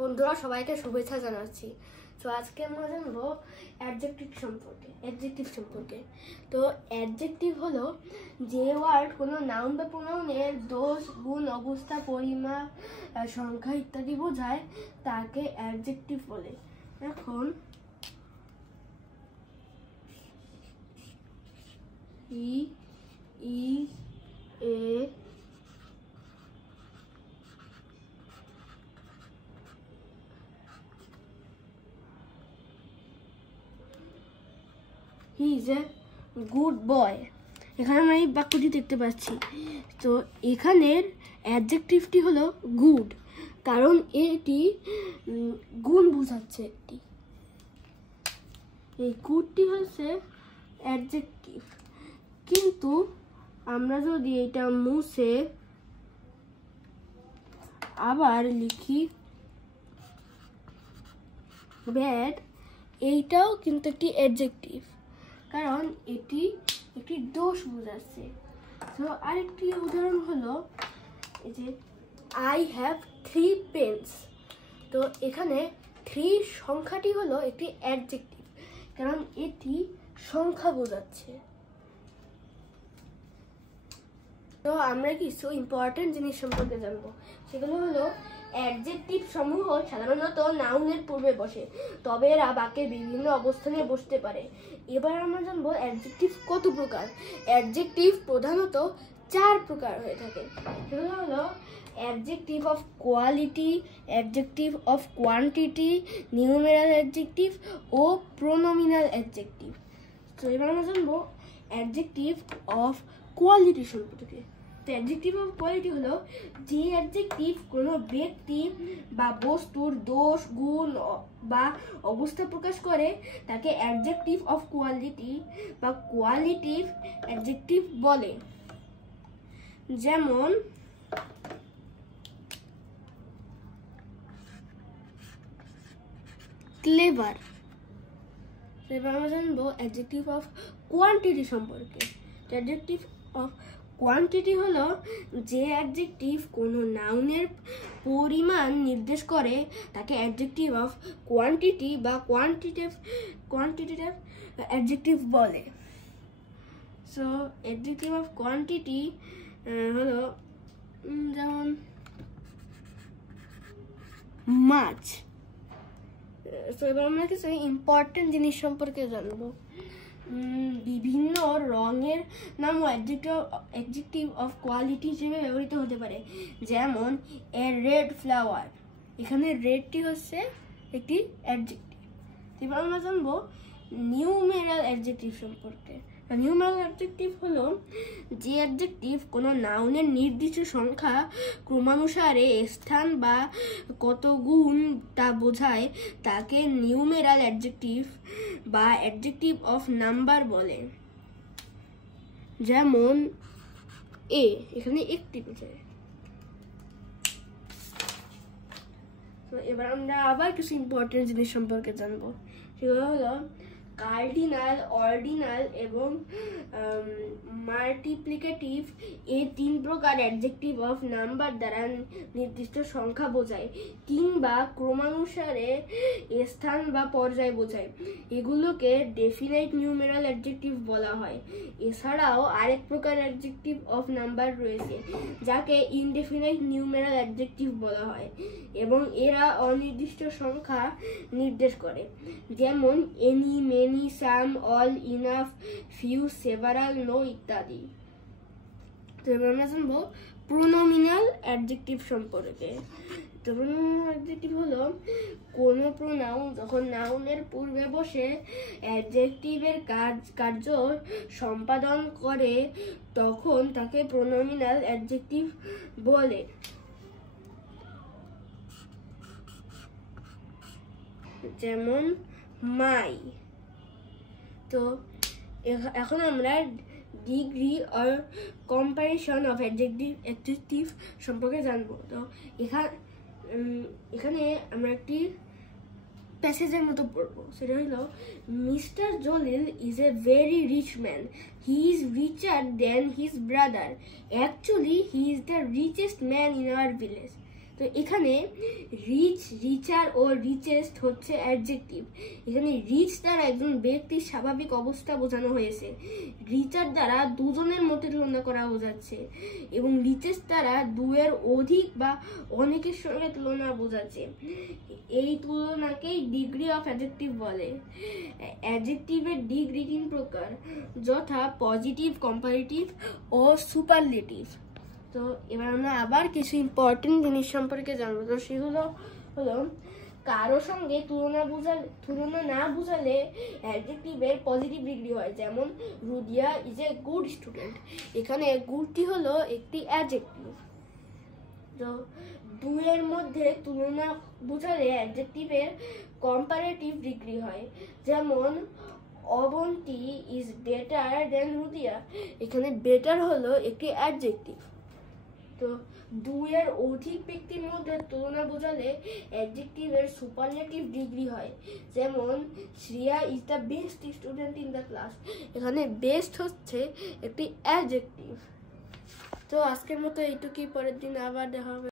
বন্ধুরা সবাইকে শুভেচ্ছা জানাচ্ছি। তো আজকে আমরা জানবো অ্যাডজেক্টিভ সম্পর্কে। তো অ্যাডজেক্টিভ হলো যে ওয়ার্ড কোনো নাউন বা প্রোনাউনের দোষ, গুণ, অবস্থা, পরিমাপ, সংখ্যা ইত্যাদি বোঝায় তাকে অ্যাডজেক্টিভ বলে। এখন he is a good boy. এখানে আমরা এই বাক্যটি দেখতে পাচ্ছি। তো এখানের অ্যাডজেক্টিভটি হলো গুড, কারণ এটি গুণ বোঝাচ্ছে একটি। এই গুডটি হচ্ছে অ্যাডজেক্টিভ, কিন্তু আমরা যদি এটা মুছে আবার লিখি ব্যাড, এইটাও কিন্তু একটি অ্যাডজেক্টিভ, কারণ এটি একটি দোষ বোঝাচ্ছে। তো আরেকটি উদাহরণ হলো এই যে আই হ্যাভ 3 পেন্স। তো এখানে 3 সংখ্যাটি হলো একটি অ্যাডজেক্টিভ, কারণ এটি সংখ্যা বোঝাচ্ছে। তো আমরা কিছু ইম্পর্টেন্ট জিনিস সম্পর্কে জানবো। সেগুলো হলো অ্যাডজেক্টিভ সমূহ সাধারণত নাউনের পূর্বে বসে, তবে এরা বাক্যের বিভিন্ন অবস্থানে বসতে পারে। এবার আমরা জানবো অ্যাডজেক্টিভ কত প্রকার। অ্যাডজেক্টিভ প্রধানত 4 প্রকার হয়ে থাকে। সেগুলো হলো adjective of quality, adjective of quantity, numeral adjective ও প্রোনোমিনাল অ্যাডজেক্টিভ। তো এবার আমরা জানবো অ্যাডজেক্টিভ অফ কোয়ালিটি সম্পর্কে। তো অ্যাডজেক্টিভ অফ কোয়ালিটি হলো যে অ্যাডজেক্টিভ কোনো ব্যক্তি বা বস্তুর দোষ, গুণ বা অবস্থা প্রকাশ করে তাকে অ্যাডজেক্টিভ অফ কোয়ালিটি বা কোয়ালিটিভ অ্যাডজেক্টিভ বলে। যেমন ক্লেভার। এবার আমরা জানবো অ্যাডজেক্টিভ অফ কোয়ান্টিটি সম্পর্কে। অ্যাডজেক্টিভ অফ কোয়ান্টিটি হলো যে অ্যাডজেক্টিভ কোনো নাউনের পরিমাণ নির্দেশ করে তাকে অ্যাডজেক্টিভ অফ কোয়ান্টিটি বা কোয়ান্টিটিভ অ্যাডজেক্টিভ বলে। সো অ্যাডজেক্টিভ অফ কোয়ান্টিটি হলো যেমন মাছ। তো এবার আমরা কিছু ইম্পর্টেন্ট জিনিস সম্পর্কে জানবো। বিভিন্ন রঙের নামও অ্যাডজেক্টিভ অফ কোয়ালিটি হিসেবে ব্যবহৃত হতে পারে। যেমন এ রেড ফ্লাওয়ার, এখানে রেডটি হচ্ছে একটি অ্যাডজেক্টিভ। এবার আমরা জানবো নিউমেরাল অ্যাডজেক্টিভ সম্পর্কে। নিউমেরাল অ্যাডজেক্টিভ হলো যে অ্যাডজেক্টিভ কোনো নাউনের নির্দিষ্ট সংখ্যা ক্রমানুসারে স্থান বা কত গুণ তা বোঝায় তাকে নিউমেরাল অ্যাডজেক্টিভ বা অ্যাডজেক্টিভ অফ নাম্বার বলে। যেমন এখানে একটি বোঝায়। তো এবার আমরা আবার কিছু ইম্পর্টেন্ট জিনিস সম্পর্কে জানবো। সেগুলো হলো কার্ডিনাল, অর্ডিনাল এবং মাল্টিপ্লিকেটিভ। এই 3 প্রকার অ্যাডজেক্টিভ অফ নাম্বার দ্বারা নির্দিষ্ট সংখ্যা বোঝায় কিংবা ক্রমানুসারে স্থান বা পর্যায় বোঝায়। এগুলোকে ডেফিনাইট নিউমেরাল অ্যাডজেক্টিভ বলা হয়। এছাড়াও আরেক প্রকার অ্যাডজেক্টিভ অফ নাম্বার রয়েছে যাকে ইনডেফিনাইট নিউমেরাল অ্যাডজেক্টিভ বলা হয় এবং এরা অনির্দিষ্ট সংখ্যা নির্দেশ করে। যেমন any, many, some, all, enough, few, several, no ইত্যাদি। তো এবার আমরা জানবো প্রোনোমিনাল অ্যাডজেক্টিভ সম্পর্কে। তো প্রোনোমিনাল অ্যাডজেক্টিভ হলো কোনো প্রোনাউন যখন নাউনের পূর্বে বসে অ্যাডজেক্টিভের কার্য সম্পাদন করে তখন তাকে প্রোনোমিনাল অ্যাডজেক্টিভ বলে। যেমন মাই। তো এখন আমরা degree or comparison of adjective সম্পর্কে জানবো। তো এখানে আমরা একটি প্যাসেজের মতো পড়বো। সেটা হলো mister Jalil is a very rich man. He is richer than his brother. Actually he is the richest man in our village. তো এখানে রিচ, রিচার ও রিচেস্ট হচ্ছে অ্যাডজেক্টিভ। এখানে রিচ দ্বারা একজন ব্যক্তির স্বাভাবিক অবস্থা বোঝানো হয়েছে, রিচার দ্বারা দুজনের মধ্যে তুলনা করা বোঝাচ্ছে, এবং রিচেস্ট দ্বারা দুয়ের অধিক বা অনেকের সঙ্গে তুলনা বোঝাচ্ছে। এই তুলনাকেই ডিগ্রি অফ অ্যাডজেক্টিভ বলে। অ্যাডজেক্টিভের ডিগ্রি 3 প্রকার, যথা পজিটিভ, কম্পারেটিভ ও সুপারলেটিভ। তো এবার আমরা আবার কিছু ইম্পর্টেন্ট জিনিস সম্পর্কে জানবো। তো সেগুলো হলো, কারোর সঙ্গে তুলনা না বোঝালে অ্যাডজেক্টিভের পজিটিভ ডিগ্রি হয়, যেমন রুদিয়া ইজ এ গুড স্টুডেন্ট। এখানে গুডটি হলো একটি অ্যাডজেক্টিভ। তো দুয়ের মধ্যে তুলনা বোঝালে অ্যাডজেক্টিভের কম্পারেটিভ ডিগ্রি হয়, যেমন অবন্তী ইজ বেটার দেন রুদিয়া। এখানে বেটার হলো একটি অ্যাডজেক্টিভ। তো দুয়ের অধিক ব্যক্তির মধ্যে তুলনা বোঝালে অ্যাডজেক্টিভের সুপারলেটিভ ডিগ্রি হয়, যেমন Shriya is the best student in the class. এখানে বেস্ট হচ্ছে একটি অ্যাডজেক্টিভ। তো আজকের মতো এইটুকুই, পরের দিন আবার দেখা হবে।